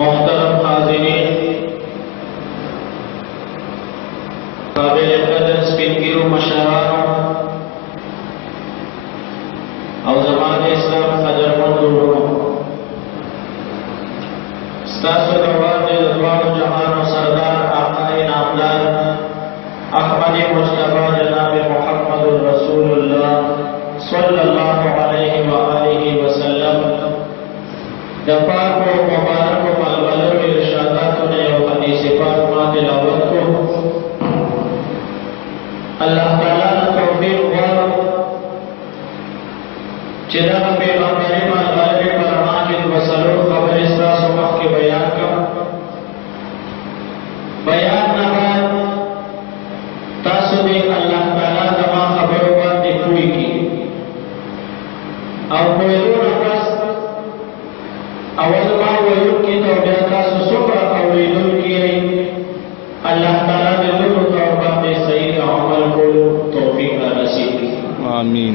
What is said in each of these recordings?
मोहतरम हाज़िरीन, काबिल कदर स्पीकरों, मशाइख़ और ज़माने इस्लाम क़दरमंद लोगों, जहान सरदार आक़ाए नामदार अहमद मुस्तफ़ा जनाब मोहम्मद रसूलुल्लाह सल्लल्लाहु अलैहि व आलिहि वसल्लम दपाक व मुबारक व मलवल इरशादात ने और हदीस पाक में तिलावत को अल्लाह ताला ने तौफीक व चिदा पैगंबर मलवल पर माजिद व सरूर खबर इस्ता सुबह के बयान का बयान नबाद तासुदे अल्लाह ताला जमा खबर बांधे पूरी की और कोयलो नफस अवल मा वयुल की तो बेता सुसुपर अवलीलुल की अल्लाह ताला ने लुलु तौबा में सही का अमल को तौफीक नसीब की आमीन।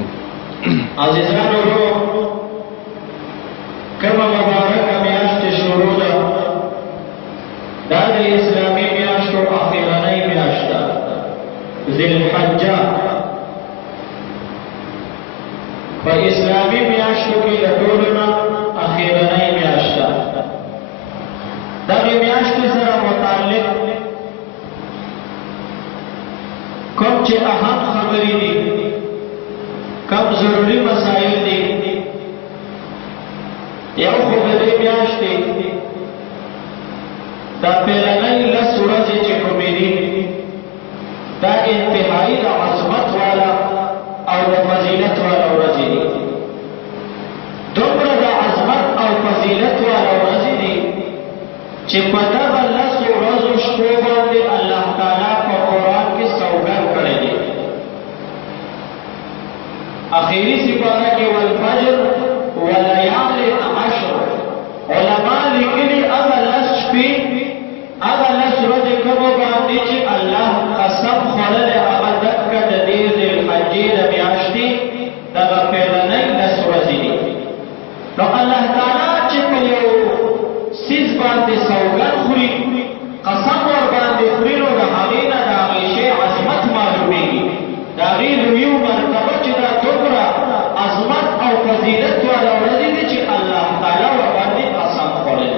अज़ीज़ान हो कमा मुबारक मियाश्त शुरू दाद इस्लामी मियाश्त आखिरानी मियाश्त ज़िलहज्जा पर इस्लामी मियाश्तों की लटोरना आखिरानी मियाश्त दाद मियाश्त से मुताल्लिक़ कम चे अहम खबरी दी कम जरूरी मसाइल दी या खुबरे मियाश्त दा पहलनई लस सूरज चिकुमेरी दा इंतहाई दा अज़मत वाला और फजीलत वाला रज़ी दोनों दा अज़मत और फजीलत वाला रज़ी चे पता अल्लाह सूरज उश्कोबा दे अल्लाह ताला को कुरान के सौगात करेंगे आखिरी सिपारा के वल फज्र व लयालिन अश्र उलमा लिखली अगल सूरज कबो बांधी ची अल्लाह कसम खरल अबदत का जदीर ज़िलहज्जा मियाश्ती दगा पहलनई सूरज दी तो अल्लाह ताला ची पयो सिज बांधे सौगन खुरी कसम और बांधे खुरी लो हमीना दागीशे अज़मत मालूमेगी दागी लुयू मर्तबा चिदा तुमरा अज़मत और फजीलत वाला रज़ी दी ची अल्लाह ताला व बांधे कसम खरल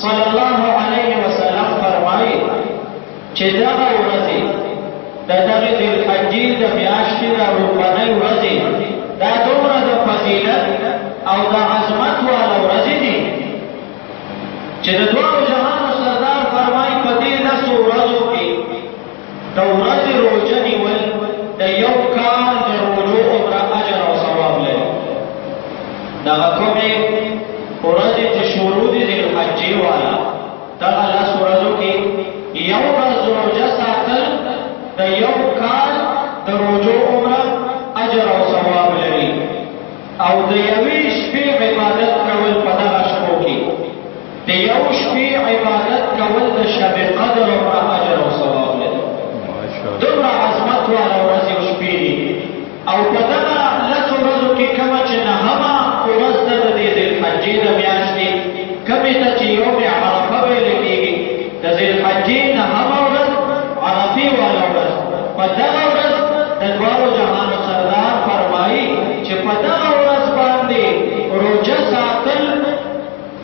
सल्लल्लाहु अलैहि वसल्लम फरमाए चिदा उरज़ी ददगी ज़िलहज्जा मियाश्त दा रुपनई उरज़ी दा दोमरा दा फजीलत और दा अज़मत वाला उरज़ी दी चिदा दो जहान सरदार फरमाए पदी नस उरज़ो की दा उरज़ी रोजनी वल दा यौ काल दा रोजो उमरा अजर और सवाब ले दा कोमे उरज़ी च शुरू दी ज़िलहज्जा वाला दा अल्लाह सूरजों की यौ रोजा सातल दा यौ काल दा रोजो उमरा अजर और सवाब लगी और दा यवीश पे इबादत कवल पदा अशबो की दा यौश पे इबादत कवल दा शब क़द्र और अजर और सवाब लगी दोनों अज़मत वाला रज़ी उश पे और पदा अल्लाह सूरजों की कमा चना हमा उरज़ दा ज़िलहज्जा मियाश्त कभी तक योम अरफा में लगेगी ज़िलहज्जा हम औरत अरफी वाला औरत पदा औरत दरबार जहान सरदार फरमाई कि पदा औरत बांधे रोजा सातल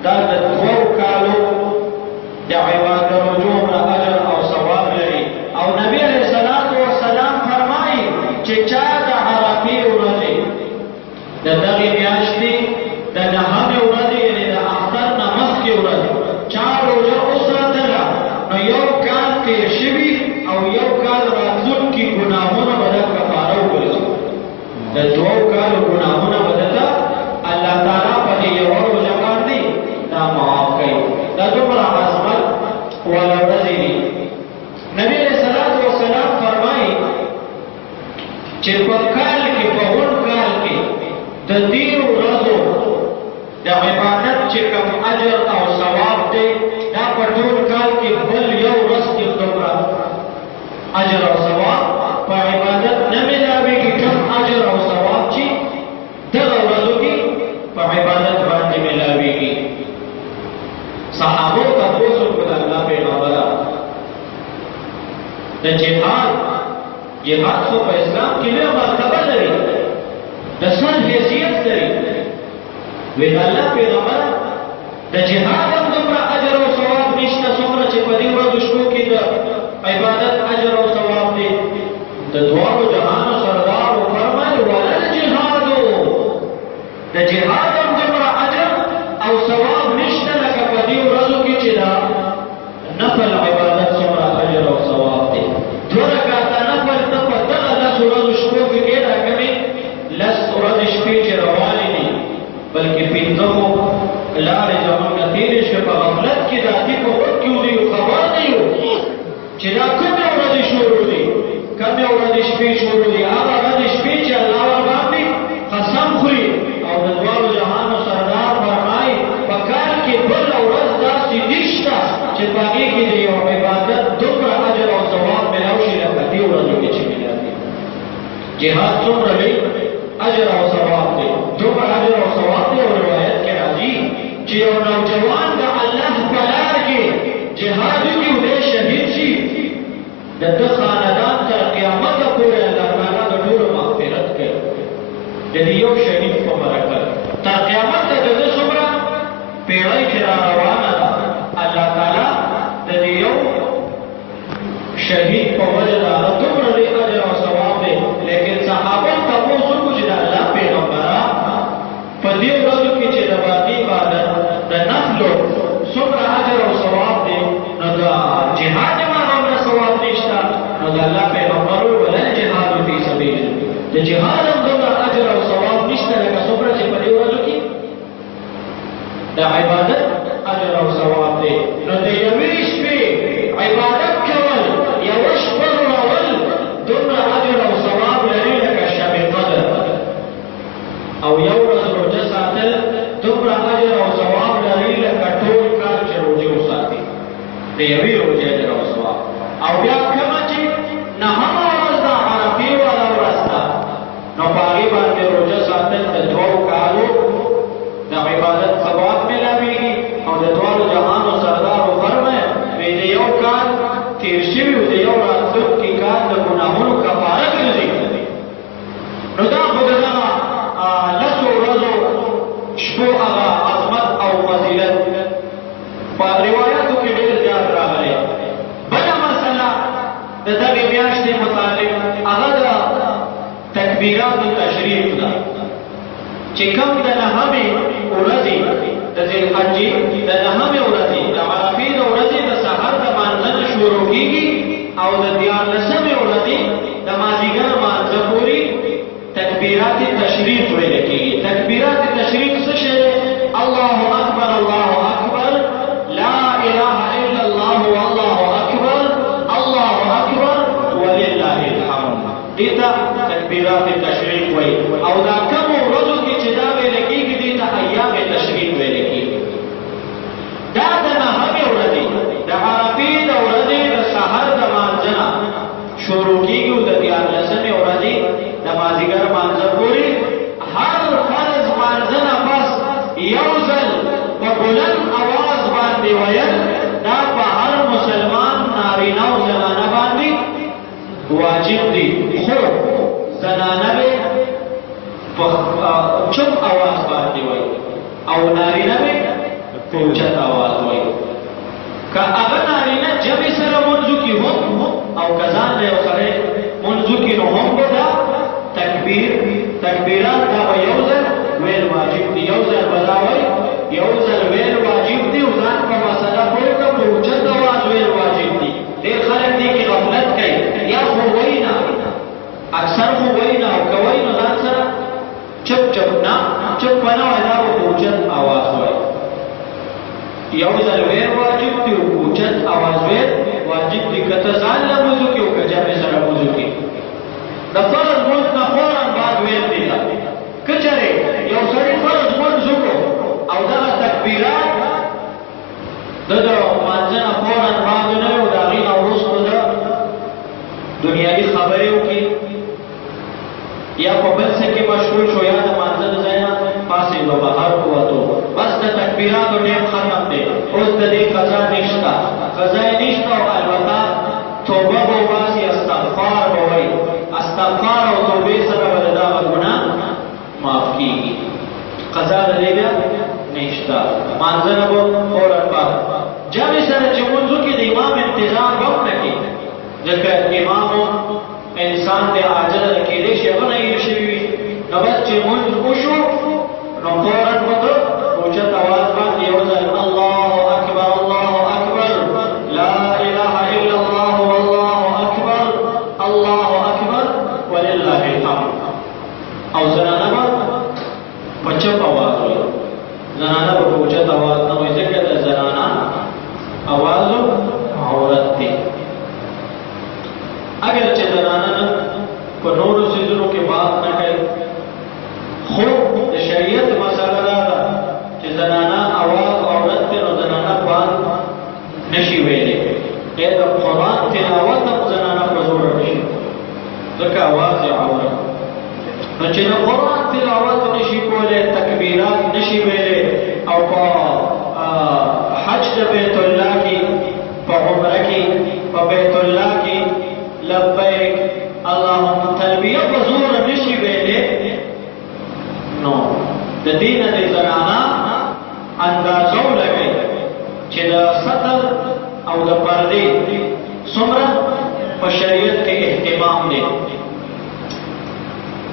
दर्द दो कालो दा इबादत रोजो में अजर और सवाब लगी और नबी अलैहिस्सलातु वस्सलाम फरमाई कि चाद अरफी औरत दगी मियाश्त दा नहम औरत चार रोजा उसरा तला न यौ काल के शिवी और यौ काल राजुल की गुनाहों बदल का पारा उगल द दो काल गुनाहों बदला अल्लाह ताला पर ये और रोजा बांधी ना माफ कई द दोमरा अज़मत वाला रज़ी नबी अलैहिस्सलातु वस्सलाम फरमाई चिरपकाल के बहुन काल के द दीन रज़ो द इबादत चिकम अजर और सवाब दे दा पटोल काल के बल यौ रस के दोमरा अजर और सवाब पर इबादत न मिलावे कि कम अजर और सवाब ची د جهاد خو په اسلام کې لویه مرتبه لري، د سر حیثیت لري. وی د الله پیغمبر د جهاد هم دومره اجر او ثواب نشته څومره چې په دې ورځو شپو کې د عبادت اجر او ثواب دی. د دواړو جهانو سردار وفرمایي وللجهادو، د جهاد هم دومره اجر او ثواب نشته لکه په دې ورځو کې چې دا نفل عبادت څومره اجر او ثواب دی. 2 رکعاته نفل ته په دغه 10 ورځو شپو کې ډېر راکمې 10 ورځې شپې چې روانې دي، بلکې 15 لارې زمونږ تېرې شوې په غفلت کې د هغې په غوږ کې ودي خبر نه یو چې دا کومې ورځې شروع دي، کومې ورځې شپې شروع دي. هغه ورځې شپې چې الله ورباندې قسم خوري او د دواړو جهانو سردار فرمایي په کال کې بله ورځ داسې نشته چې په هغې کې د یو عبادت دومره اجر او ثواب میلاو شي لکه دې ورځو کې چې میلاوي. جهاد څومره لوی اجر او ثواب دی، دومره اجر او ثواب دی. او روایت کې راځي چې یو نوجوان د الله په لار کې جهاد وکړي او دی شهید شي، د ده خاندان تر قیامته پورې الله تعالی د ټولو مغفرت کوي د دې یو شهید په برکت. تر قیامته د ده څومره پیړۍ چې را روانه ده، الله تعالی د دې یو شهید په وجه د هغه دومره لوی اجر او ثواب دی. لیکن صحابه تپوس وکړو چې د الله پیغمبره په دې ورځو کې چې د باقي عبادت د نفلو څومره اجر او ثواب دی، نو د جهاد هم هغومره ثواب نشته. نو د الله پیغمبر وویل وللجهاد فی سبیل، د جهاد هم دومره اجر او ثواب نشته لکه څومره چې په دې ورځو کې د عبادت اجر او ثواب دی. نو د یوې شپې عبادت کول، یوه شپه رول دومره اجر او ثواب لري لکه شب قدر، او یو ورځ روژه ساتل دومره اجر او ثواب لري لکه ټول کال چې روژې وساتي، د یوې روژې اجر او ثواب. او بیا کومه چې نهمه ورځ ده عرفې والا ورځ ده، نو په هغې باندې روژه ساتل د 2 کالو د عبادت ثواب میلاویږي. او د دواړو جهانو سردار وفرمایي وی د یو کال تېر شوي او د یو راتلونکي کال د ګناهونو کفاره ګرځي. نو دا خو د دغه 10 ورځو شپو هغه عظمت او فضیلت په روایاتو کې ډېر زیات راغلی. بله مسله د دغې میاشتې متعلق هغه د تکبیراتو تشریف ده چې کوم د 9مې ورځې د ذوالحجې د 9مې ورځې د عرفې د ورځې د سحر د مانځه نه شروع کېږي او د 14مې ورځې د مازدیګر مانځه پورې تکبیرات تشریف ویل کېږي. تکبیرات تشریف څه شی دی؟ الله اکبر الله اکبر، لا اله الا الله والله اکبر، الله اکبر ولله الحمد. دې ته تکبیرات تشریف وایي. او دا کومو ورځو کې چې دا ویل کېږي دې ته ایام تشریف ویل کېږي. دا د 9مې ورځې د عرفې د ورځې د سحر د مانځه نه شروع کېږي او د 14مې ورځې د مازدیګر مانځه پورې هر فرض مانځه نه پس یو ځل په بلند اواز باندې ویل دا په هر مسلمان نارینه او زنانه باندې واجب دي، خو زنانه به په چوپ اواز باندې وایي او نارینه به په اوچت اواز وایي. که هغه نارینه جمع سره منځو کې هم او که ځان له یو سړی منځو کې نو هم به دا تکبیرات دا به یو ځل ویل واجب دي، یو ځل به دا وایي، یو ځل ویل واجب دي. او ځان په مسله پوه کړه په اوچت اواز ویل واجب دي. ډېر خلک دې کې غفلت کوي، یا خو وایي نه، اکثر خو وایي نه، او که وایي نو ځان سره چپ نه چپ نه وایي، دا به په اوچت اواز وایي. یو ځل ویل واجب دي او اوچت اواز ویل واجب دي، که ته ځان له موضوع کې او که جمع سره موضوع کې. د فرض مونځ نه فوراً بعد ویل دي. که چېرې یو سړي فرض مونځ وکړو او دغه تکبیرات د مانځه نه فوراً بعد نه وي او د هغې نه وروسته د دنیاوي خبرې وکړي یا په بل څه کې مشغول شو یا د مانځه د ځای نه پاڅېدو بهر ووتو، بس د تکبیراتو ټیم ختم دی. اوس د دې قضا نشته، قضا یې نشته. او البته توبه به وباسي ځکه امام انسان د عاجز کېدی شي هغه نه یې شوي وي نو بس چې مونځ وشو نو فورا به ده اوچت اواز باندې یو ځل الله اکبر الله اکبر لا اله الا الله والله اکبر الله اکبر ولله الحمد او زنانه به په چپ اواز وایي زنانه به په اوچت اواز نه وایي ځکه د زنانه اواز عورت دی اگر چې زنانه په نورو څیزونو کې بات نه کوي خو د شریعت مسله دا ده چې زنانه اواز عورت دی نو زنانه بات نشي ویلی یا د قرآن تلاوت هم زنانه په زوره نشي ځکه اواز یې عورت نو چې د قرآن تلاوت نشي کولی تکبیرات نشي ویلی او په حج د بیت الله کې په عمره کې په بیت الله کې لبیک اللهم تلبیه په زوره نشي ویلی نو د دې نه د زنانه اندازه ولګئ چې د ستر او د پردې څومره په شریعت کې اهتمام دی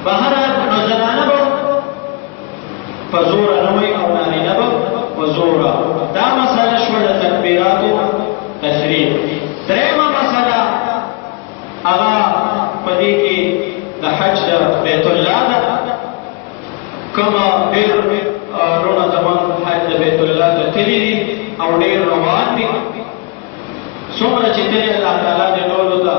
بهرحال نو زنانه به په زوره نه وایي او نارینه به په زوره دا مسله شوه د تکبیراتو تشریح درېیمه مسله هغه په دې کې د حج د بیت الله ده کومه ډېر وروڼه زموږ حج د بیت الله ته تللي دي او ډېر روان دي څومره چې تللي الله تعالی دې ټولو ته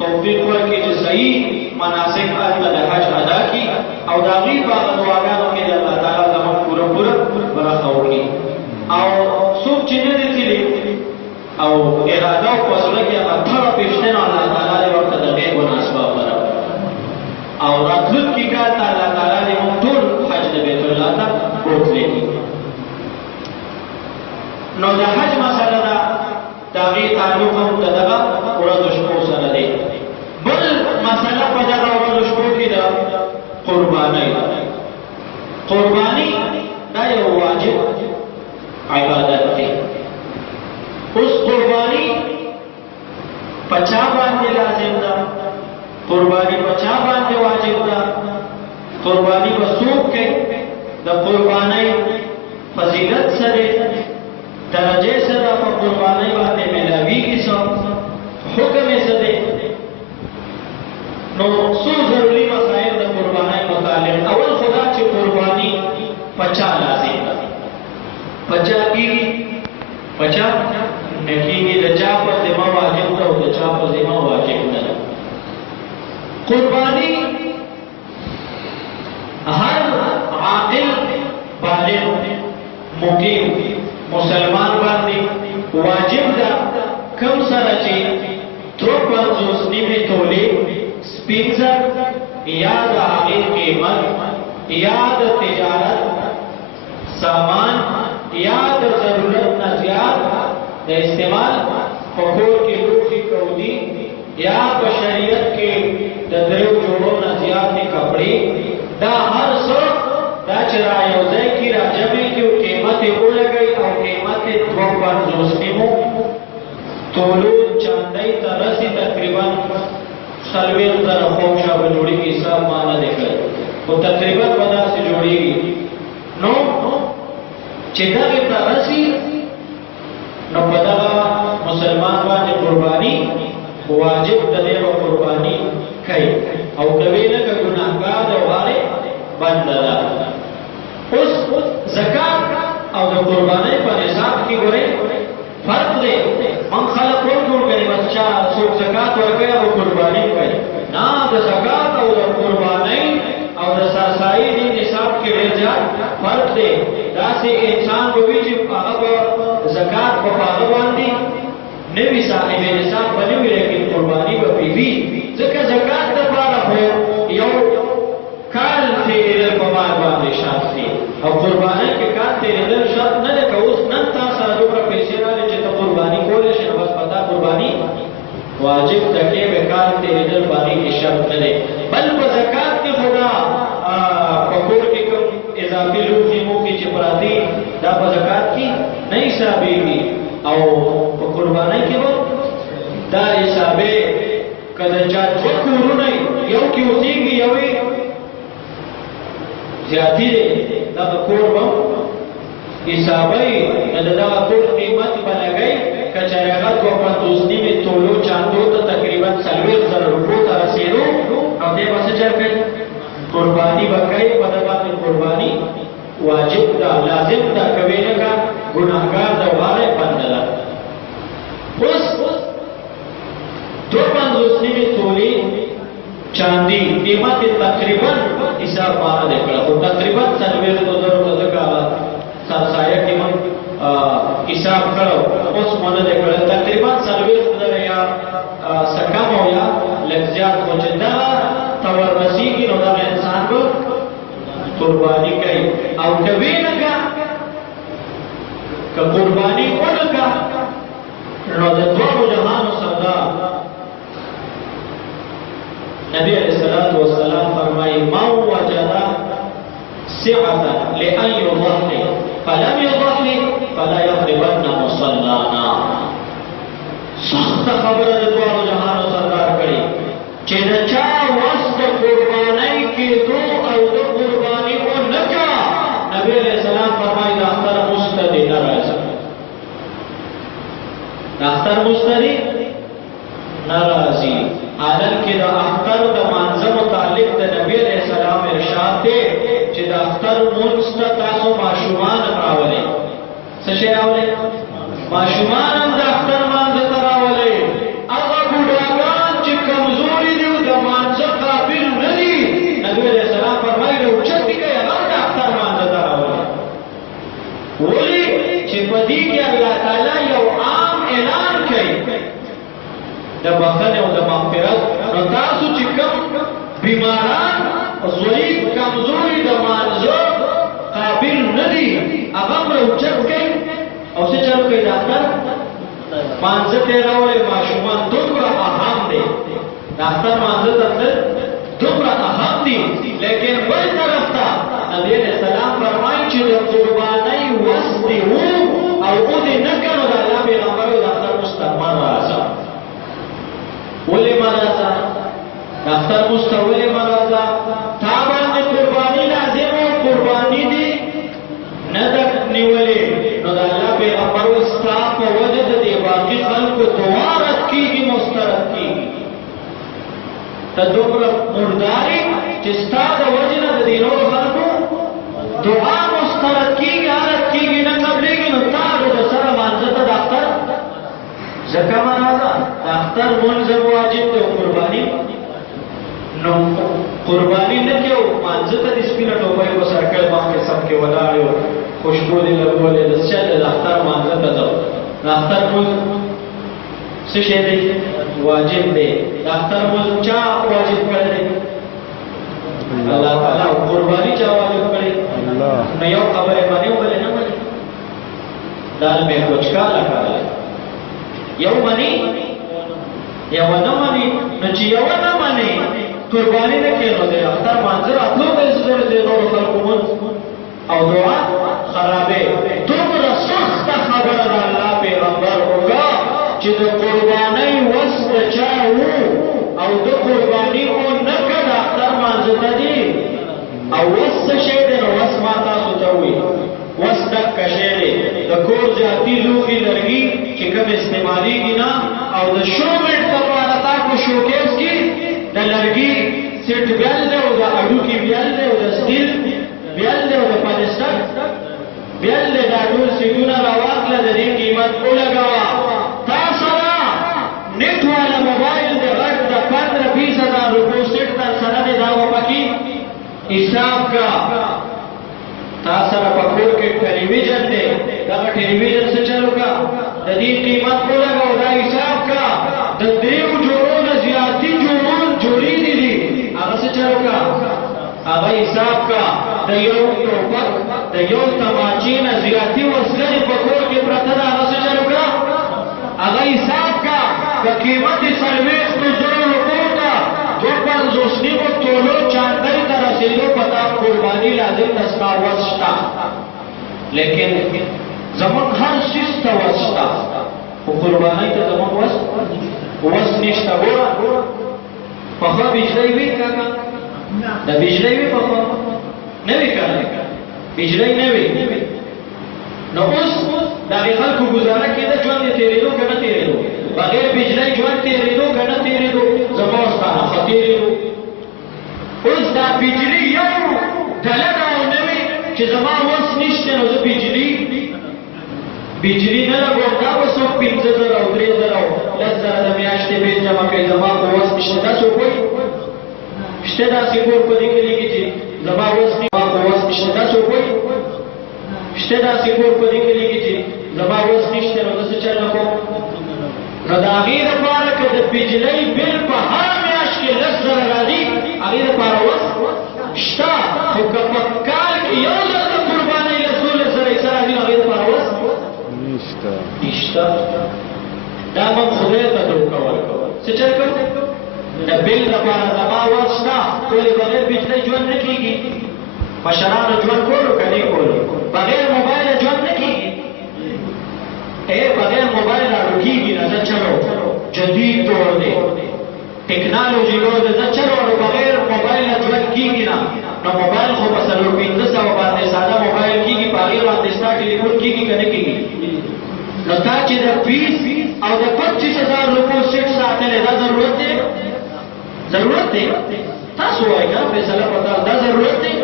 توفیق ورکړي چې صحیح مناسک هلته د حج ادا کړي او د هغوی په هغه دعاګانو کې د الله تعالی زموږ پوره برخه وکړي او څوک چې نه دي تللي او اراده او په زړه کې هغه ټوله پېشنه الله تعالی دې ورته د غیب نه اسباب برابر او راتلونکي کال ته الله تعالی دې موږ ټول حج د بیت الله ته بوتلی نو د حج مسله ده د هغې تعلق هم د دغه ورځو شپو سره دی بل مسله په دغه ورځو شپو کې ده قربانۍ قرباني دا یو واجب عبادت دی اوس قرباني په چا باندې لازم ده قرباني په چا باندې واجب ده قرباني به څوک کوي د قربانۍ فضیلت څه دی درجې څه ده په قربانۍ باندې میلاویږي څه حکم یې څه دی نو څو ضروري مسایل د قربانۍ متعلق اول خو دا چې قرباني په چا لازم ده په چا کېږي په چا نه کېږي د چا په ذمه واجب ده او د چا په ذمه واجب نه ده قرباني هر عاقل بالغ مقیم مسلمان باندې واجب ده کم سره چې 53 نیمه تولې سپین زر یا د هغې قیمت یا د تجارت سامان یا د ضرورت نه زیات د استعمال په کور کې لوښي کودي یا په شریعت کې د دریو جوړو نه زیاتې کپړې دا هر څه دا چې را یو ځای کې را جمع کړي او قیمت یې ولګوي او قیمت یې 52 نیمو تولو چاندۍ ته رسي تقریبا 40,000 خوب شابه جوړېږي حساب ما نه دی کړی خو تقریبا به داسې جوړېږي نو چې دغې ته رسي نو په دغه مسلمان باندې قرباني واجب د دې به قرباني کوي او کوي نه که ګناهګار او غارې بنده ده اوس زکات او د قربانۍ په نصاب کې ګورئ فرق دی من خلق ټول جوړ کړي بس چا څوک زکات ورکوي او قرباني کوي نه د زکات او د قربانۍ او د سرسایي دې نصاب کې ډېر زیات فرق دی داسې انسان به وي چې هغه به زکات په هغه باندې نه وي صاحب نصاب به نه وي لیکن قرباني به پرې وي ځکه زکات دپاره خو یو کال تېرېدل په مال باندې شرط دی او قربانۍ کې کال تېرېدل شرط نه دی که اوس نن تا سره دومره پیسې راغلې چې ته قرباني کولی شې نو بس په تا قرباني واجب ده کې به کال تېرېدل باندې کې شرط نه دی بل په زکات کې خو دا په کور کې کوم اضافي لوښي موښي چې پراته دا په زکات کې نه حسابېږي او په قربانۍ کې به دا حسابې که د چا دوه کورونه یو کې اوسېږي یو یې زیاتي دی دغه کور به حسابوي د دغه کور قیمت به لګوي که چېرې هغه 250 تولو چاندو ته تقریبا 40,000 روپو ته رسېدو او دی به څه چل کوي قرباني به کوي په ده باندې قرباني واجب ده لازم ده کوي لکه ګناهګار ده والی بنده ده اوس 250 تولې چاندي قیمت تقریبا حساب باندې دی کړه خو تقریبا 40,000 ته ځکه سرسایه قیمت حساب کړو اوس مونږ دې کړل تقریبا 40,000 یا سکم او یا لږ زیات خو چې دا تور رسیږي نو دا انسان به قرباني کوي او کوي لکه که قرباني ونکړه نو د دواړو جهانو سردار نبی علیہ الصلوۃ والسلام فرمایي ما وجد سعة لأن يضحي فلم يضحي فلا يقربن مصلانا سخت خبره د دوه جهانو سردار کړي چې د چا وسط قربانۍ کېدو او د قرباني او نکا نبی علیہ السلام فرمایي د اختر مستدی نه راځي د اختر مستدی نه راځي حالانکه د اختر د مانځه متعلق د نبی علیہ السلام ارشاد دی چې د اختر مونځ ته تاسو ماشومان راولئ څه شی راولئ ماشومان هم د اختر مانځه ته راولئ هغه بوډاګان چې کمزوري دي او د مانځه قابل نه دي نبی علیہ السلام فرمایي اوچتې کوي هغه د اختر مانځه ته راولئ ولې چې په دې کې الله تعالی یو عام اعلان کوي د بخښنې او د مغفرت نو تاسو چې کوم بیماران ضعیف کمزوري د مانځه قابل نه دي هغه هم راوچت کوي او څه چل کوي د اختر مانځه ته راوړئ ماشومان دومره اهم دی د اختر مانځه ته دومره اهم دي لیکن بل طرف ته نبی علیہ السلام فرمایي چې د قربانۍ وس دې و او او دې نه کړو د الله پیغمبر د اختر مستقبل راځه ولې مرزا اختر مستولی مرزا تا باندې قربانی لازم او قربانی دی نه د نیولې نو د الله پیغمبر استا په وجه د دې باقي خلکو دعا رد کیږي مسترد کیږي ته دومره مرداري چې ستا د وجه نه د دې نورو خلکو دعا مسترد کیږي رد کیږي نه قبلېږي نو تا د سره مانځه ته د اختر زکه مرزا د اختر مونځ واجب دی قرباني نو قرباني نه کېو مانځه ته د سپینه ټوپۍ په سر کړ باندې سم کې ولاړ یو خوشبو دې لګولې د چل د اختر مانځه ته ځو د اختر مونځ څه شی دی واجب دی د اختر مونځ چا واجب کړی دی الله تعالی قرباني چا واجب کړی نو یو خبره باندې ولې نه مانی دا مې کوچکاله کړل یو منی یو نه منی نو چې یو نه منی قربانی نه کېنو دی اختر مانځه راتلو به زړه دې نور خلکو مونږ او دعا خرابې دومره سخته خبره د الله پیغمبر وکړه چې د قربانۍ وس د چا وو او د قرباني او نه کړه اختر مانځه ته دي او وس څه شی دی نو وس ما تاسو ته وایي وس دکه شی دی د کور جاتي لوښي لرګي چې کوم استعمالېږي نه او د شومېټ لپاره تاسو شوکیس کې د لرګي سیټ بیل دی او د اډوکي بیل دی او د سټیل بیل دی او د پالیسټر بیل دی دا ټول سیټونه راواخله د دې قیمت ولګوه تا سره نیټ والا موبایل دی غټ د 15-20 هزار روپو سیټ در سره دی دا وپکې حساب کا تا سره په کور کې ټلویزیون دی دغه ټلویزیون څه چلو کا د دې قیمت ولګوه دا حساب کا د دیو جوړو نه زیاتي جوړې دي هغه څه چلو کا هغه حساب کا د یو ټوپک د یو تماچې نه زیاتي وسلې په کور کې پرته ده هغه څه چلو کا هغه حساب کا د قیمت 40,000 روپو ته 250 تولو چاندۍ ته رسېدو په تا قرباني لازم ده ستا وس شته لیکن زموږ هر څیز ته وس شته خو قربانۍ ته زموږ وس نشته ګوره پخوا بجلی وی کاکا دا بجلی وی پخوا نوی کنه بجلی نوی نو اوس دا خلکو گزاره کېده ژوند یې تېرېدو که نه تېرېدو بغیر بجلی ژوند تېرېدو که نه تېرېدو زما ستا ښه تېرېدو اوس دا بجلی یو ډله ده او نوې چې زما وس نشته نو زه بجلی نه لګوم دا به څوک 5,000 او 3,000 او 10,000 د میاشتې بیل جمع کوي زما په وس نشته دا څوک وایي شته داسې کور په دې کلي کې چې زما وس نشته دا څوک وایي شته داسې کور په دې کلي کې چې زما وس نشته نو زه څه چل نه کوم نو د هغې دپاره که د بجلۍ بل په هره میاشت کې 10,000 راځي هغې دپاره وس شته خو که په کال کې یو ځل د قربانۍ له 16,000 حصه راځي نو هغې دپاره وس نشته دا من خدای ته دوکه ورکول څه چل کوم د بل دپاره زما وس شته ولې بغیر بجلۍ ژوند نه کېږي مشرانو ژوند کولو که نه کولو بغیر موبایل ژوند نه کېږي بغیر موبایل اړو کېږي نه زه چلو جدید دور دی ټکنالوژي دور دی زه چلو اړو بغیر موبایل ژوند کېږي نه نو موبایل خو په 4,500 باندې ساده موبایل کېږي په هغې باندې ستا ټلیفون کېږي که نه کېږي نو تا چې د 20 او د 25,000 روپو سیټ ساتلی دا ضرورت دی ضرورت دی تاسو وایئ که فیصله په دا ضرورت دی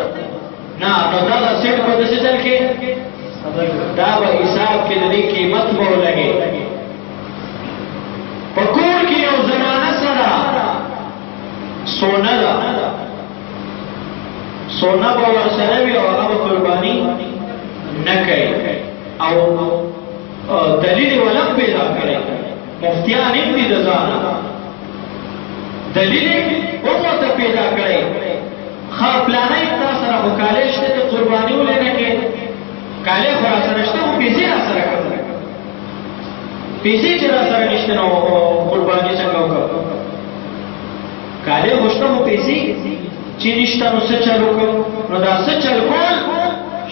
نه نو دا د سیټ په داسې چل کې دا به حساب کې د دې قیمت به ولګي په کور کې یو زنانه سره سونه ده سونه به ورسره وي او هغه به قرباني نه کوي او دلیل یې ولم پیدا کړی مفتیان هم دي د ځانه دلیل یې هم ورته پیدا کړی ښه پلانۍ تا سره خو کالی شته ته قرباني ولې نه کوې کالی خو را سره شته خو پیسې را سره کړه پیسې چې را سره نشته نو قرباني څنګه وکړو کالی خو شته خو پیسې چې نشته نو څه چل وکړو نو دا څه چل کول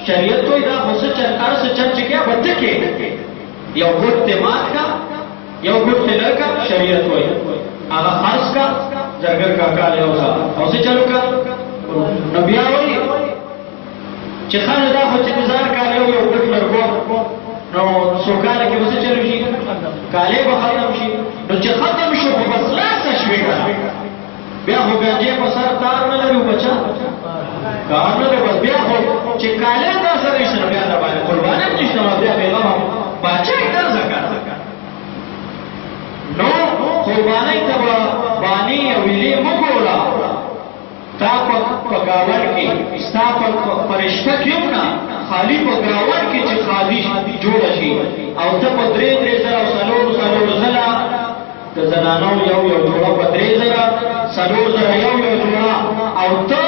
شریعت وایي دا خو څه چل هر څه چل چې کوې به ته کوې یو ګوټ دې مات کا یو ګوټ دې لر کا شریعت وایي هغه خرڅ کا زرګر کاکا له اوسه او څه چل وکړه نو بیا وایي چې خلک دا خو چې 1000 کالی یو ګوټ لرګو نو څو کاله کې به څه چل شي کالی به ختم شي نو چې ختم شو خو بس خلاصه شوې که بیا خو ګنجې په سر تار نه لري بچا کار نه دی بس بیا خو چې کالی تا سره نشته نو بیا در باندې قرباني هم نشته نو بیا بېغمه باچا یې طرزه که نو قربانۍ ته به بانې او ویلې مه ګوره تا په ګاونډ کې ستا په رشته کې هم نه خالي په ګاونډ کې چې خالي جوړه شي او ته په 3,000 او 4,000 ځله د زنانو یو جوړه په 3,000 4,000 یو جوړه او ته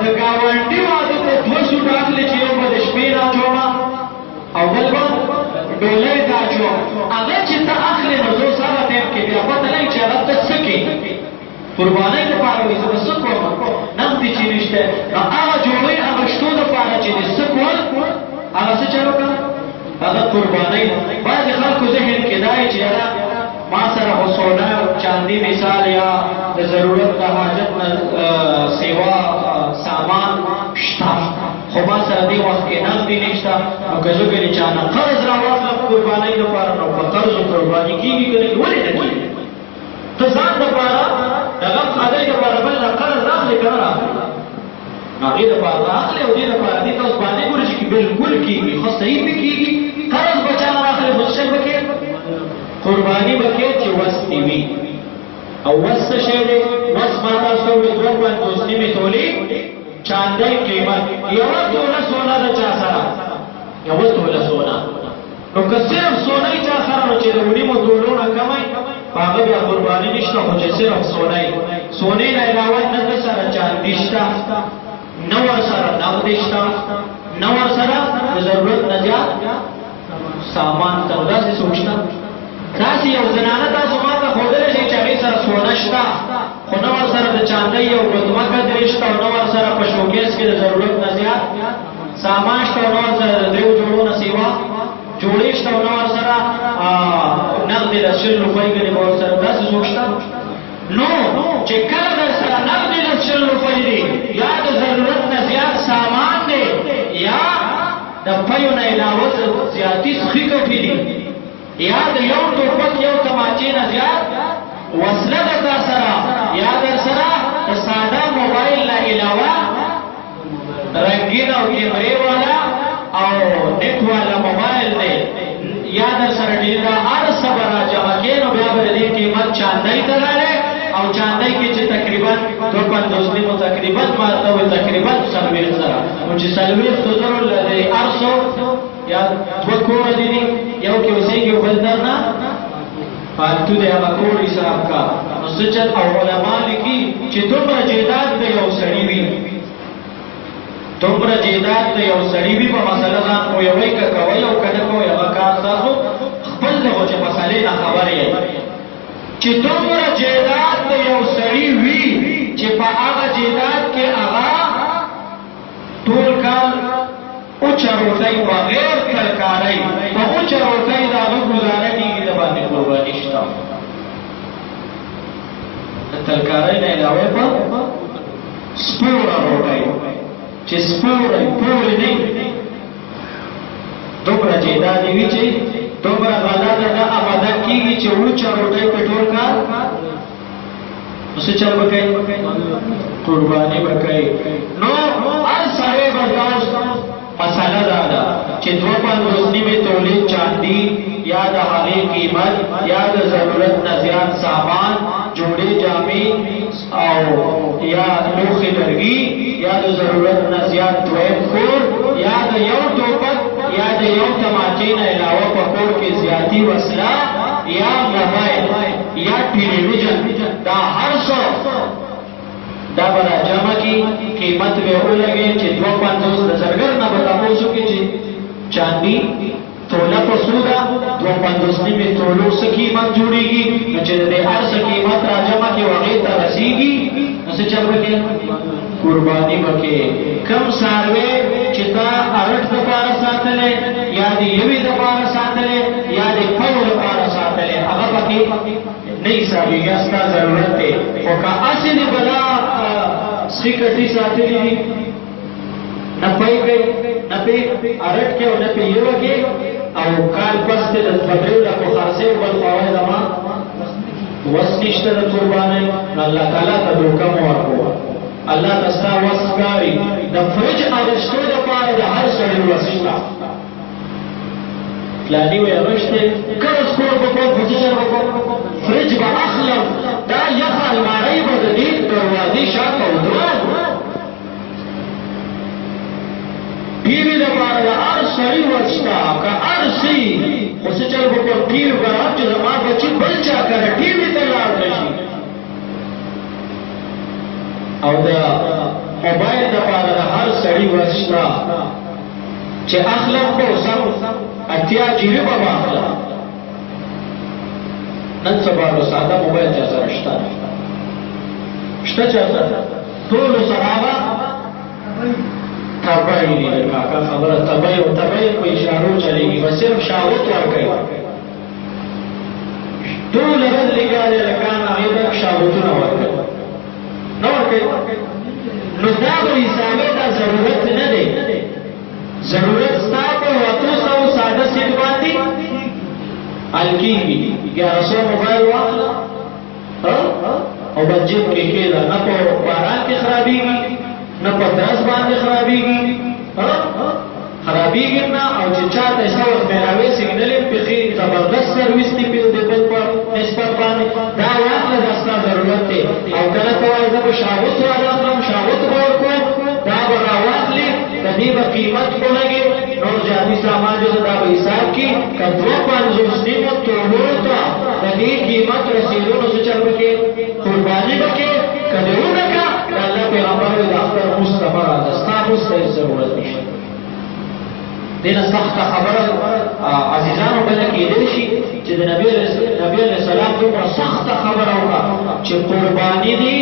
د ګاونډي واده ته 2 سوټ اخلې چې یو به د شپې راچومه او بل به ډولۍ ته اچوم هغه چې ته اخلې نو زه سره ټایم کې بیا پته لګي چې هغه ته څه کوې قربانۍ دپاره وایي زه به څه کوم نغدې چې نشته نو هغه جوړۍ هغه شتو دپاره چې دې څه کول هغه څه چل وکړه هغه قربانۍ بعضې خلکو ذهن کې دا چې یاره ما سره خو سونا چاندي مثال یا د ضرورت د حاجت نه سیوا سامان شته خو ما سره دې وخت کې نغدې نشته نو که زه ګنې چا نه قرض راواخلم قربانۍ دپاره نو په قرضو قرباني کېږي که نه ولې نه کېږي ته ځان دپاره د غم خدۍ دپاره بل نه قرض راخلې که نه راخلې نو هغې دپاره راخلې او دې دپاره دې ته اوس باندې ګورې چې بلکل کېږي خو صحیح به کېږي قرض به چا نه راخلې خو څه به کې قرباني به کې چې وس دې وي او وس څه شی دی وس ما تاسو وویل 2.5 نیمې تولې چاندۍ قیمت یوه توله سونه د چا سره یوه توله سونه نو که صرف سونه یې چا سره نو چې د نیمو تولو نه کمی په هغه بیا قرباني نشته خو چې صرف سونه یې سونې نه علاوه نه د سره چاندي شته نه ورسره نغدې شته نه ورسره د ضرورت نه زیات سامان ته نو داسې څوک شته داسې یو زنانه تاسو ما ته ښودلی شئ چې هغې سره سونه شته خو نه ورسره د چاندۍ یو ګوتمه قدرې شته او نه ورسره په شوکیس کې د ضرورت نه زیات سامان شته او نه ورسره د 3 جوړو نه سیوا جوړې شته او نه ورسره نغدې د 100 روپۍ ګنې به ورسره داسې څوک شته نو چې کله در یا د ضرورت نه زیات سامان دی یا د پیو نه علاوه زیاتي سخي کوټې دي یا د یو ټوپک یو تماچې نه زیات وسله ده تا سره یا در سره د ساده موبایل نه علاوه رنګین او کیمرې والا او نیټ والا موبایل دی یا در سره ډېر هر څه به راجمع کړې نو بیا به د دې قیمت چاندۍ ته راغلی او چاندۍ کې چې تقریبا 250 نیمو تقریبا ما ته وایي تقریبا 40 زره نو چې 40 زرو له دې هر څو یا دوه کوره دي یو کې اوسېږي او بل درنه فالتو دی هغه کور حساب کا نو څه چل او علما لیکي چې دومره جیداد د یو سړي وي دومره جیداد د یو سړي وي په مسله ځان پوهوئ که کوئ او که نه کوئ هغه کار تاسو خپل دغو چې مسلې نه خبر یې چې دومره جیداد د یو سړي وي چې په هغه جیداد کې هغه ټول کال اوچه روټۍ بغیر ترکارۍ په اوچه روټۍ د هغه ګزاره کېږي د باندې قرباني شته د ترکارۍ نه علاوه په سپوره روټۍ چې سپوره پورې نه دومره جیدادې وي چې دومره غله ده نه اماده کېږي چې اوچه روټۍ په ټول کال نو څه چل به کوي قرباني به کوي نو هر سړی به مسئله دا ده چې 250 نیمې تولې چاندي یا د هغې قیمت یا د ضرورت نه زیات سامان جوړې جامې او یا لوښې لرګي یا د ضرورت نه زیات دویم کور یا د یو ټوپک یا د یو تماچې نه علاوه په کور کې زیاتي وسله یا موبایل یا ټلویزیون دا هر څه دا به را جمع کی قیمت به ولګي چې 250 د زرګر نه به تاسو کې چې چاندي توله په سودا 250 نیمه تولو څه قیمت جوړيږي چې د هر څه قیمت را جمع کی وغه ته رسیږي نو څه چل وکي قرباني وکي کم ساروي چې تا ارټ د پاره ساتلې یا دی یوي د پاره ساتلې یا دی پور د پاره ساتلې هغه پکې نه حسابيږي استا ضرورت ته او کا اصل بلا سکټي ساتلې دي نه پي گئی نه پي ارټ کې او نه پي یو کې او کال پس ته د بدرو لا کو خاصه بل پاوه دما وسنشته د قرباني الله تعالی ته حکم ورکړو الله تاسو وسکاري د فرج اغشتو د پاره د هر سړي وسشتا فلانی وي اغشته کله سکور په پوزیشن وکړو فرج با اخلم دا یخ الماری به د دې دروازې شاته ودرو پیوی د پاره د هر سړي وستا که هر شي خو څه چل په پیر برابر چې زما بچي بل چا کړه ټیوي ته لاړ شي او د موبایل د پاره د هر سړي وستا چې اخلاق په سم اتیا جیبه به اخلاق نن سبا له ساده موبایل چا سره شته چا سره ټول صحابه تبعی دی کاکا خبره تبعی او تبعی په اشارو چلیږي بس صرف شاوت ورکړي ټول رد لګاله لکان هغه شاوتونه ورکړي نو ورکړي نو دا به حسابه دا ضرورت نه دی ضرورت ستا په واتو ساده سیټ باندې الکیږي 1100 موبایل واخله او بجټ کې کېده نه په باران کې خرابېږي نه په داس باندې خرابېږي خرابېږي نه او چې چاته څو مېراوي سیګنل په خې زبردست سرویس دی په دې په نسبت باندې دا واخله د استا ضرورت دی او کله کوي دا شاوت واخلم شاوت ورکو دا به راواخلي د دې په قیمت ولګي نور جامي سامان جو دا په حساب کې کډو 500 نیمه تولو ته د دې قیمت رسیدلو څه چل وکي قرباني وکي کډهونه کا الله پیغمبر د اختر مصطفی دستا مستعد ضرورت نشته دینه سخت خبره عزیزانو بل کې دي شي چې د نبی علیہ السلام دومره سخت خبره وکړه چې قرباني دي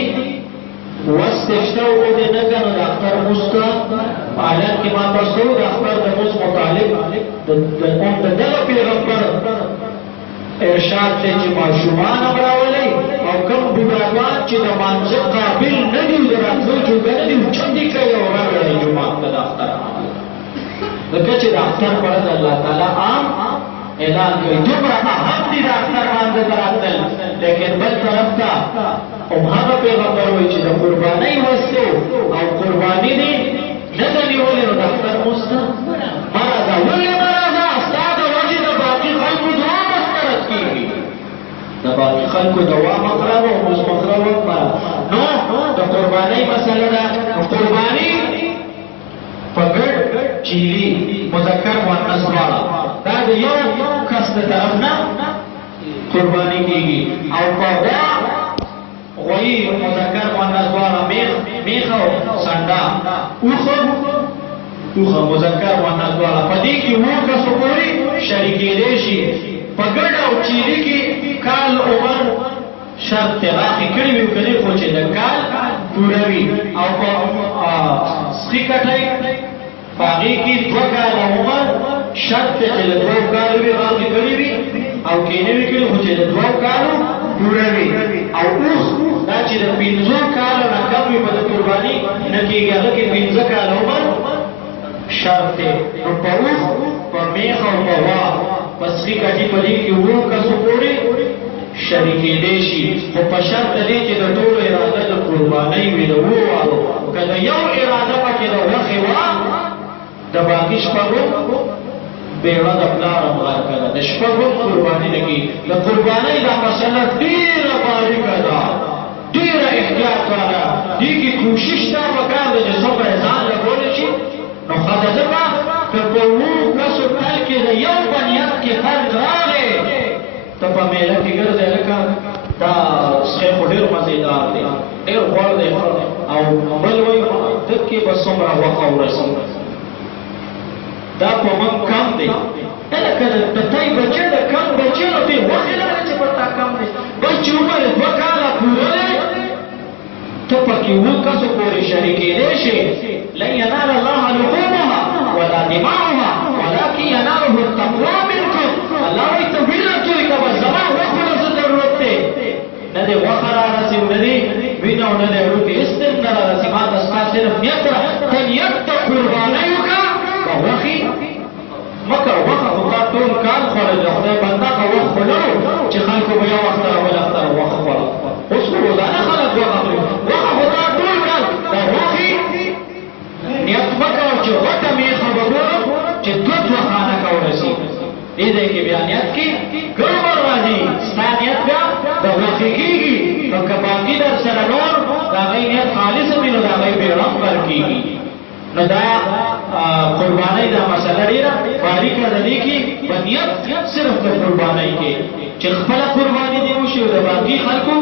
واستشتو د نګنو د اختر مصطفی حالت کې ما تاسو د اختر د مص مطالب د دغه پیغمبر ارشاد ته چې ماشومان امراولي او کوم بډاګان چې د مانځه قابل نه دي دراتلو چې ګنه دي چې د اختر په ورځ الله تعالی عام اعلان کوي دومره اهم دي د اختر باندې دراتل لیکن بل طرف ته هغه پیغمبر وایي چې د قربانۍ وسته او قرباني دي نه د نیولې نو د اختر مسته مرزه ولې مرزه استاد وجه د باقي خلکو دعا مسترد کیږي د باقي خلکو دعا مقرب او مقرب نو د قربانۍ مسله ده قرباني فقط چیلی مذکر مؤنث والا دا د یو کس د طرف نه قرباني کیږي او په غوی مذکر مؤنث والا میخ او سنډا اوخه مذکر مؤنث والا په دې کې وو کس پوری شریکې شي په ګډ او چیلی کې کال عمر شرط راخي کړی وي کله خو چې د کال پوره وي او په سکټای باقي کې دوه کال عمر شرط چې د دوه کال وي راخي کړی وي او کې نه وي کله خو چې د دوه کالو پوره وي او اوس دا چې د 15 کالو نه کم وي په قرباني نه کېږي هغه کې 15 کال عمر شرط نو په اوس په میخ او په وا پس سکټي په دې کې وو کسو پوره شریکې دي شي خو په شرط دی چې د ټولو اراده د قربانۍ وي د ووالو که د یو اراده پکې د وخې وه د باقي شپږو بیړه د پلار امغار کړه د شپږو قرباني نه کېږي د قربانۍ دا مسله ډېره باریکه ده ډېره احتیاط واله دې کې کوشش دا پکار ده چې څومره ځان لګولی شي نو ښه ده ځکه که په اوو کسو کال کې د یو په نیت کې فرق راغی ته په میله کې ګرځې لکه دا څښی خو ډېر مزېدار دی ډېر غوړ دی او بل وایي دک کې به څومره غوښه ورسي دا په موږ کم دی لکه د تای بچه د کم بچه نو دې غوښې لري چې په تا کم دی بس چې عمر یې 2 کاله پوره دی ته پکې 7 کسو پورې شریکېدی شي لن ینال الله لحومها ولا دماؤها ولکن یناله التقوی منکم الله وایي ته وینه توی که بس زما غوښو ته څه ضرورت دی نه دې غوښه رارسي نه دې وینه او نه دې وړوکې هېڅ دې نه رارسي ما ته ستا صرف نیت ده ته نیت ته قربانۍ وکړه په غوښې مکه غوښه خو تا ټول کال خوړل د خدای بنده که وخت خو نه و چې خلکو به یو اختر او بل اختر غوښه خوړه اوس خو روزانه خلک غوښه خوري غوښه خو تا ټول کال د غوښې نیت مه کوه چې غټه میخه به ګورم چې 2 خانکه ورسي دې ځای کې بیا نیت کې ګډوډ راځي ستا نیت بیا د غوښې کېږي نو که باقي در سره نور د هغوی نیت خالص وي نو د هغوی بېړم ورکېږي نو دا قربانۍ دا مسله ډېره باریکه ده دې کې په نیت صرف د قربانۍ کې چې خپله قرباني دې وشي او د باقي خلکو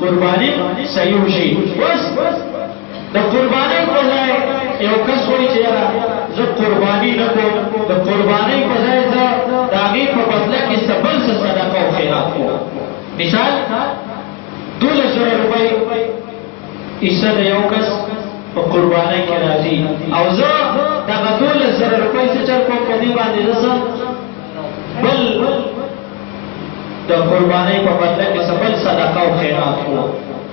قرباني صحیح وشي اوس د قربانۍ په ځای یو کس وایي چې یاره زه قرباني نه کوم د قربانۍ په ځای زه د هغې په بدله کې څه بل څه صدقه او خیرات کوم مثال 12,000 روپۍ حصه د یو کس په قربانۍ کې راځي او زه دغه 12,000 روپۍ څه چل کوم په دې باندې زه بل د قربانۍ په بدله کې څه بل صدقه او خیرات کوم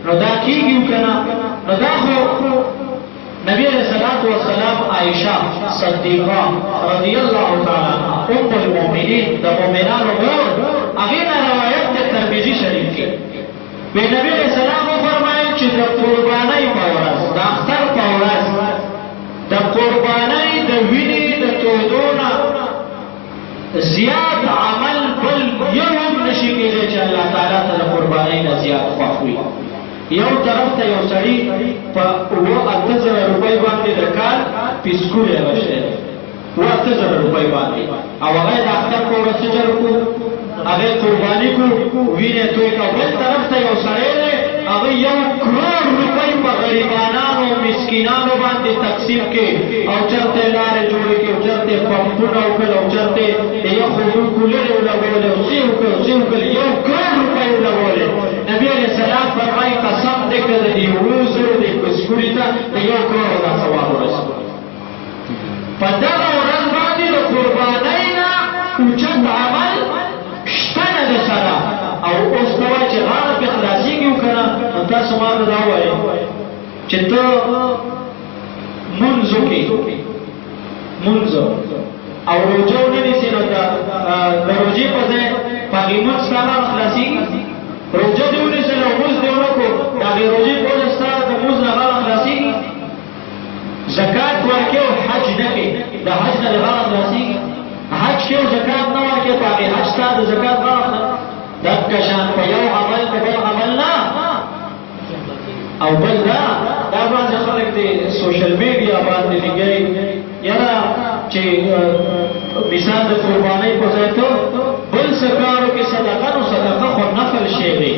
نو دا کېږي که نه نو دا خو نبی علیہ الصلوۃ والسلام عائشہ صدیقہ رضی اللہ تعالی عنہا ام المؤمنین د مؤمنانو مور هغې نه روایت د ترمذی شریف کې وی نبی علیہ السلام وفرمایل چې د قربانۍ په ورځ د اختر په ورځ د قربانۍ د وینې د تودو نه زیات عمل بل یو هم نشي کېدی چې الله تعالی ته د قربانۍ نه زیات خوښ وي یو طرف ته یو سړي په 8,000 روپۍ باندې د کال پیسکول یې اغوښتی دی 8,000 روپۍ باندې او هغه د اختر په ورځ څه چل کړو هغه قرباني کړو وینې توی کړه بل طرف ته یو سړی دی هغه 1 کروڑ روپۍ په غریبانانو مسکینانو باندې تقسیم کې او چرته لارې جوړې کړې او چرته پمپونه وکړل او چرته د یخو اوبو کولرې ولګولې او څه وکړل 1 کروڑ روپۍ ولګولې نبی علیہ السلام فرمایي قسم دې که د دې 7,000 د بسکولي ته د 1 کروڑ دا ثواب ورسېږي په دغه ورځ باندې د قربانۍ نه اوچت عمل شته نه د سره او اوس ته وایي چې غاړه پې خلاصېږي و که نه نو تاسو ما ته دا وایئ چې ته مونځ وکړې مونځ او روجو نه نیسي نو د روجې په ځای په هغې مونځ ستا نه خلاصېږي روجه دې ونیسله او مونځ دې ونه کړو د هغې روجې په وجه ستا د مونځ نه هغه خلاصېږي زکات ورکې او حج نه کوې د حج نه د هغه خلاصېږي حج کې او زکات نه ورکې په هغې حج ستا د زکات هغه دغه شان په یو عمل په بل عمل نه او بل دا باندې خلک د سوشل میډیا باندې لګوي یاره چې مثال د قربانۍ په ځای ته بل څه کارو کې صدقه نو صدقه خو نفل شی دی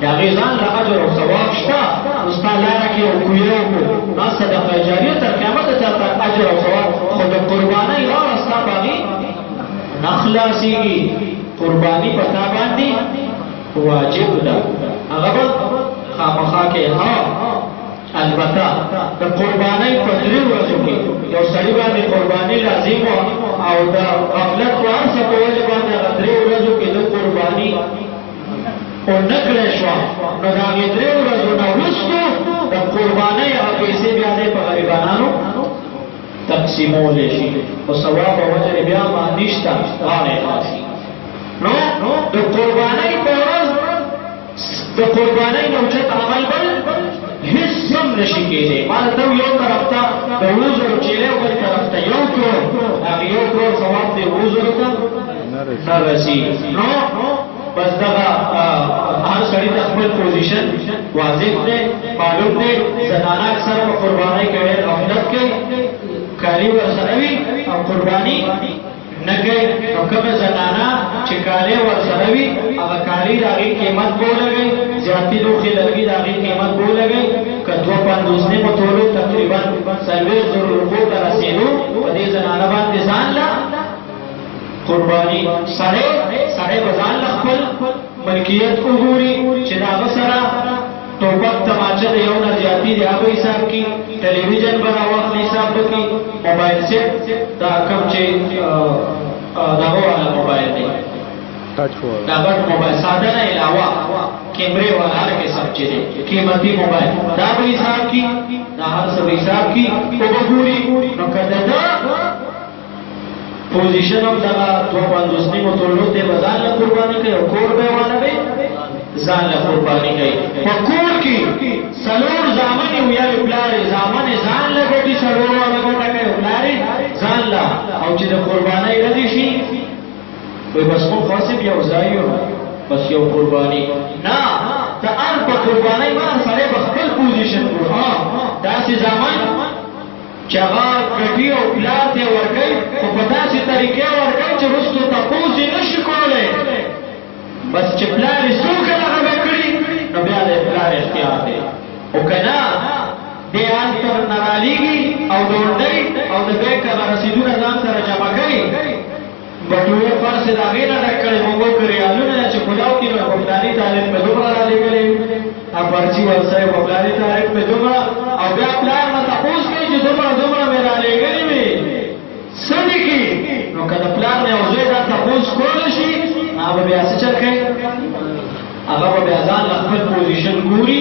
د هغې ځان له اجر او ثواب شته نو ستا لاره کې یو کویه وکړو دا صدقه جاریه تر قیامته چاته اجر او ثواب خو د قربانۍ راوړه ستا په هغې نه خلاصېږي قرباني په تا باندې واجب ده هغه به خامخا کې البته د قربانۍ په 3 ورځو کې یو سړي باندې قرباني لازم او د غفلت په هر څه په وجه باندې هغه 3 ورځو کې د قرباني ونه کړی شوه نو د هغې 3 ورځو نه وروستو د قربانۍ هغه پیسې بیا دی په غریبانانو تقسیمولی شي په ثواب په وجه بیا باندې شته غاړې خلاصي نو د قربانۍ په ورځ د قربانۍ نه اوچت عمل بل هیڅ هم نشي کېدی ما ته یو طرف ته د 2,000 چیلې او بل طرف ته 1 کروڑ هغې 1 کروڑ ثواب دی 2,000 ته نه رسي نو بس دغه هر سړي ته خپل پوزیشن واضح دی معلوم دی زنانه اکثره په قربانۍ کې ډېر غفلت کوي کالي ورسره وي او قرباني نه کوي نو کومه زنانه چې کالي ورسره وي هغه کالي د هغې قیمت به ولګوي زیاتې لوښې لرګي د هغې قیمت به ولګوي که 250 نیمو تولو تقریبا 40,000 روپو ته رسېدو په دې زنانه باندې ځان له قرباني سړی به ځان له خپل ملکیت وګوري چې د هغه سره ټوپک تماچه د یو نه زیاتي د هغه حساب کړي ټلویزیون به راواخلي حساب به کړي موبایل سیټ دا کوم چې دغه والا موبایل دی دا غټ موبایل ساده نه علاوه کیمرې والا هر قسم چې دی قیمتي موبایل دا به حساب کړي دا هر څه به حساب کړي او به ګوري نو که د ده پوزیشن هم دغه 250 نیمو تولو ته به ځان له قرباني کوي او کور به یې واړوي ځان له قرباني کوي په کور کې 4 زامن یې ویاوې پلار یې زامن یې ځان له ګټي 4 والا ګټه کوي پلار یې ځان له او چې د قربانۍ ورځې شي وایي بس موږ خاصب یو ځای یو بس یو قرباني نه د هر په قربانۍ باندې سړی به خپل پوزیشن ګوري داسې زامن چې هغه ګټي او پلار ته یې ورکوي خو په داسې طریقې ورکوي چې وروستو تپوس یې نه شي کولی بس چې پلار یې څو کله هغه کړي نو بیا د پلار اختیار دی او که نه دی هلته نه رالیږي او ډونډۍ او د بیک هغه رسیدونه ځان سره جمع کوي بټوې فرض یې د هغې نه ډک کړی موږ وکړو ریالونه چې کلاو کړي نو په فلاني تاریخ مې دومره رالیږلې پرچي ورسره په فلاني تاریخ مې دومره او بیا پلار نه تپوس کوي چې دومره مې رالیږلې وي څه دي کې نو که د پلار نه یو زوی دا تپوس کولی شي هغه به بیا څه چل کوي هغه به بیا ځان له خپل پوزیشن ګوري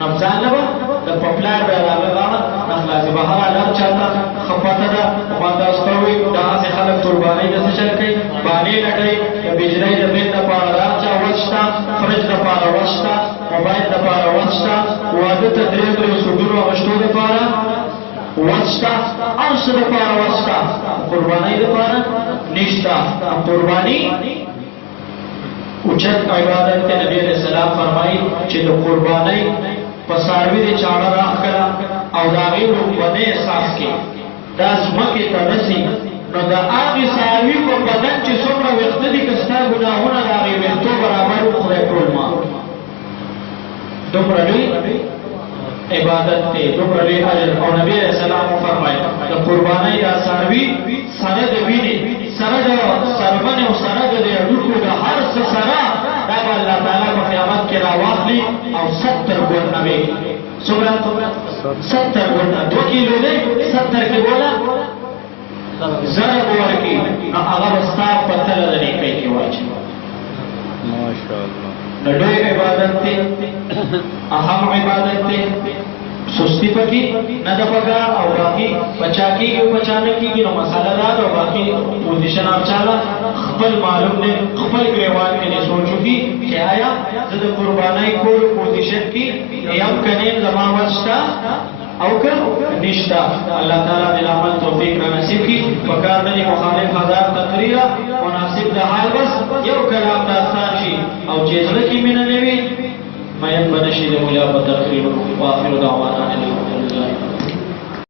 نو ځان له به د په پلار بیا د هغه غاړه نه خلاصي بهرحال هر چاته ښه پته ده پخواندا ستا وایي دغسې خلک قربانۍ ته څه چل کوي بانې لټوي د بجلۍ د بل دپاره د هر چا وس شته فرج دپاره وس شته موبایل دپاره وس شته واده ته 3 سوټونو اغوښتو دپاره وس شته هر څه دپاره وس شته قربانۍ دپاره نشته قرباني اوچت عبادت ته نبی علیہ السلام فرمایي چې د قربانۍ په څاروي د چاړه راښکله او د هغې لومبنی احساس کې دا ځمکې ته رسي نو د هغې څاروي په بدن چې څومره ویښته دي که ستا ګناهونه د هغې ویښتو برابر و خدای ټول معاف دومره لوی عبادت دی دومره لوی اجر او نبی علیہ السلام وفرمایي د قربانۍ دا څاروي سره د وینې سره د سربن او سره د هډوکو د هر څه سره دا به الله تعالی په قیامت کې راواخلي او 70 ګونه وي څومره 70 ګونه 2 کیلو دی 70 کې بوله زره به ورکړي نو هغه به ستا په تله د نیکۍ کې واچوي ماشاءالله د ډېر عبادت دی اهم عبادت دی سستی پکی نه د پکار او باقي بچا کیږي او بچا نه کیږي نو مساله دا او باقي پوزیشن اپ چاله خپل معلوم دی خپل ګریوان کې سوچو کی چې آیا د قربانای کول پوزیشن کې یم کنه زما واسطه او که نشتا الله تعالی دې عمل توفیق را نصیب کی وکړ نه مخالف هزار تقریر مناسب د حال بس یو کلام د آسان شي او چې زړه کې مینه نه وي مې بنشي د مولا په تقریر واخر دعوانا